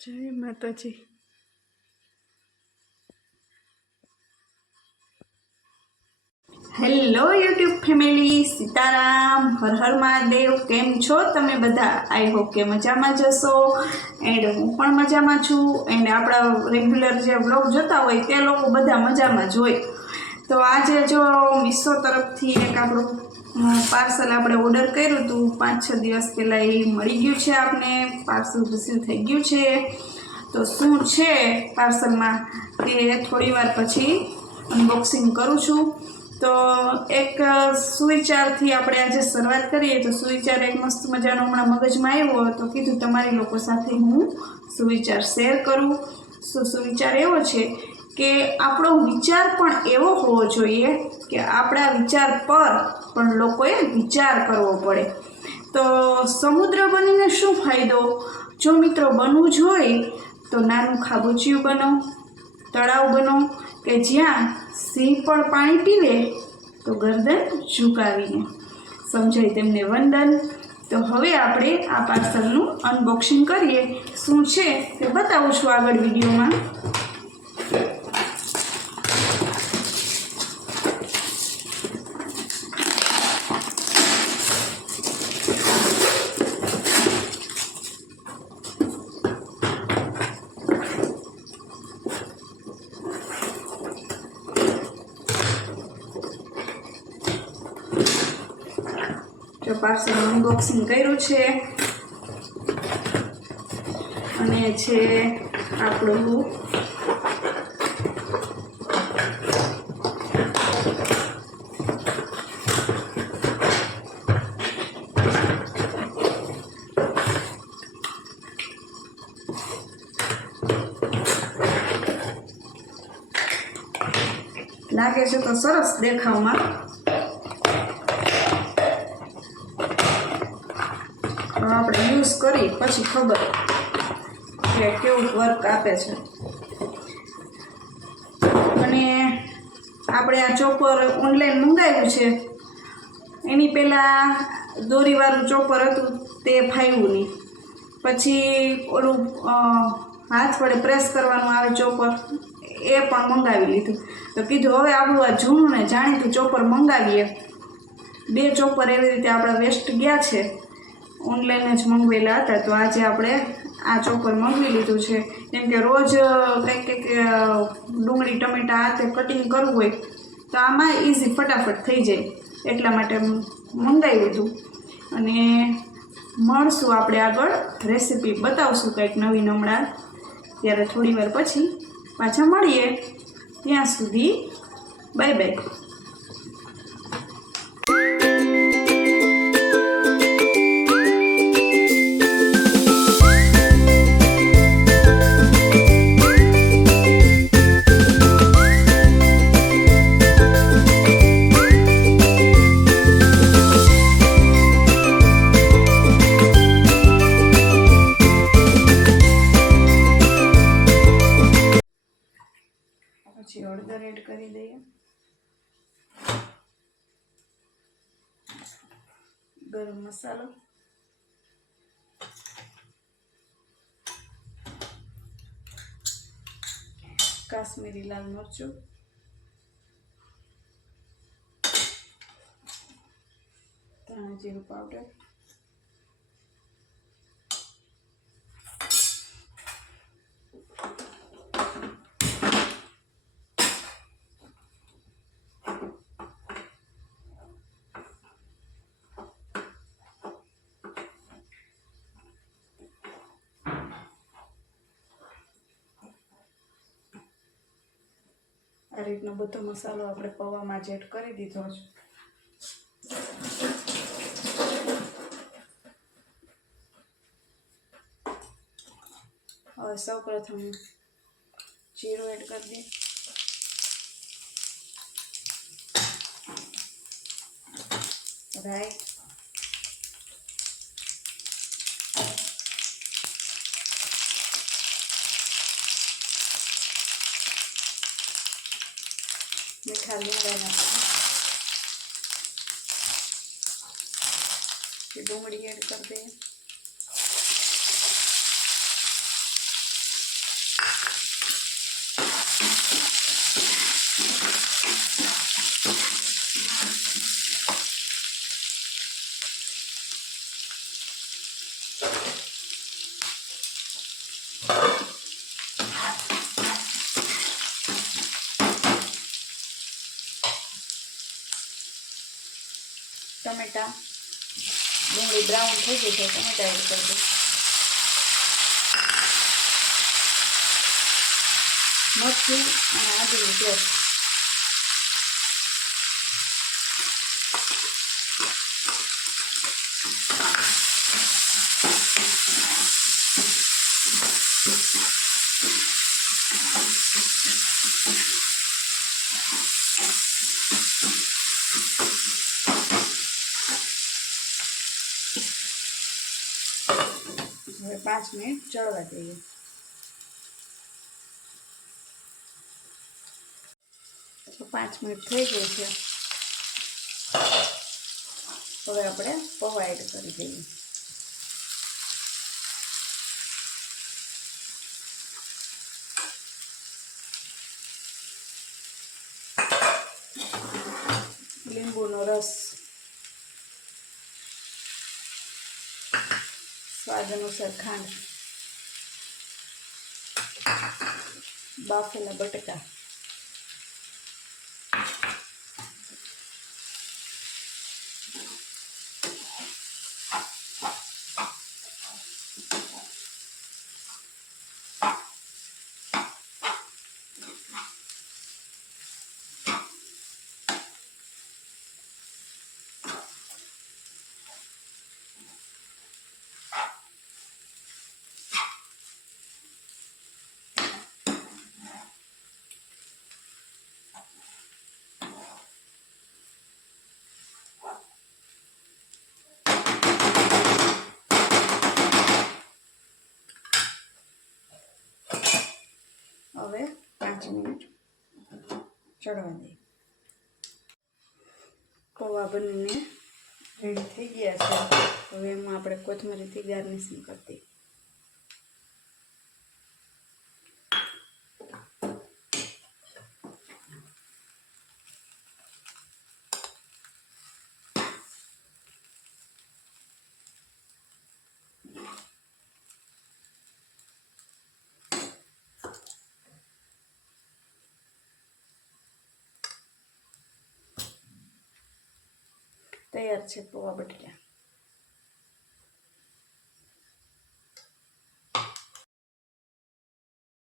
જય માતાજી। Hello YouTube family, Sitaram, Har Har Mahadev. કેમ છો તમે બધા? આઈ હોપ કે મજામાં જશો એન્ડ હું પણ મજામાં છું। એન્ડ આપણા રેગ્યુલર જે બ્લોગ જોતા હોય તે લોકો બધા મજામાં જ હોય। તો આજે જો મીશો તરફથી એક આપણું પાર્સલ આપણે ઓર્ડર કર્યું હતું 5-6 દિવસ પહેલાં, એ મળી ગયું છે આપને। પાર્સલ રિસીવ થઈ ગયું છે। તો શું છે પાર્સલમાં તે થોડી વાર પછી અનબોક્સિંગ કરું છું। તો એક સુવિચારથી આપણે આજે શરૂઆત કરીએ। તો સુવિચાર એક મસ્ત મજાનો હમણાં મગજમાં આવ્યો, તો કીધું તમારી લોકો સાથે હું સુવિચાર શેર કરું। સુવિચાર એવો છે કે આપણો વિચાર પણ એવો હોવો જોઈએ કે આપણા વિચાર પર પણ લોકોએ વિચાર કરવો પડે। તો સમુદ્ર બનીને શું ફાયદો? જો મિત્રો બનવું જ હોય તો નાનું ખાબોચિયું બનો, તળાવ બનો કે જ્યાં સિંહ પણ પાણી પીવે તો ગરદન ઝુકાવીને। સમજાય તેમને વંદન। તો હવે આપણે આ પાર્સલનું અનબોક્સિંગ કરીએ। શું છે તે બતાવું છું આગળ વિડીયોમાં। જો પાર્સલ અનબોક્સિંગ કર્યું છે અને છે આપણું લાગે છે તો સરસ દેખાવમાં। આપણે યુઝ કરી પછી ખબર કે કેવું વર્ક આપે છે। અને આપણે આ ચોપર ઓનલાઈન મંગાવ્યું છે, એની પહેલાં દોરીવાળું ચોપર હતું તે ફાવ્યું નહીં। પછી ઓલું હાથ વડે પ્રેસ કરવાનું આવે ચોપર, એ પણ મંગાવી લીધું। તો કીધું હવે આપણું આ જૂનું ને જાણીતું ચોપર મંગાવીએ। 2 ચોપર એવી રીતે આપણા વેસ્ટ ગયા છે, ઓનલાઈન જ મંગાવેલા હતા। તો આજે આપણે આ ચોપર મંગાવી લીધું છે, કેમ કે રોજ કંઈક ડુંગળી ટમેટા હાથે કટિંગ કરવું હોય તો આમાં ઇઝી ફટાફટ થઈ જાય, એટલા માટે મંગાવ્યું હતું। અને મળશું આપણે આગળ, રેસીપી બતાવશું કંઈક નવી હમણાં, ત્યારે થોડી વાર પછી પાછા મળીએ। ત્યાં સુધી બાય બાય। પછી હળદર એડ કરી દઈએ, ગરમ મસાલો, કાશ્મીરી લાલ મરચું, ધાણા જીરું પાવડર, આ રીતનો બધો મસાલો આપણે પૌવામાં જ એડ કરી દીધો છે। હવે સૌ પ્રથમ જીરું એડ કરી દઈએ, રાઈ, મીઠા લીમડાના પાન, ડુંગળી એડ કરી દઈએ, ટમેટા ડુંગળી બ્રાઉન થઈ ગઈ છે, ટમેટા એડ કરી દઈશ. મરચું અને આદુની પેસ્ટ. હવે 5 મિનિટ ચડવા દઈએ. તો 5 મિનિટ થઈ ગઈ છે. હવે આપણે પૌવા એડ કરી દઈએ. લીંબુનો રસ, સ્વાદ અનુસાર ખાંડ, બાફેલા બટાકા, હવે 5 મિનિટ ચડવા દઈએ. પૌવા બનીને રેડી થઈ ગયા છે. હવે એમાં આપણે કોથમરીથી ગાર્નિશિંગ કરી દઈએ. તૈયાર છે પૌવા બટેટા.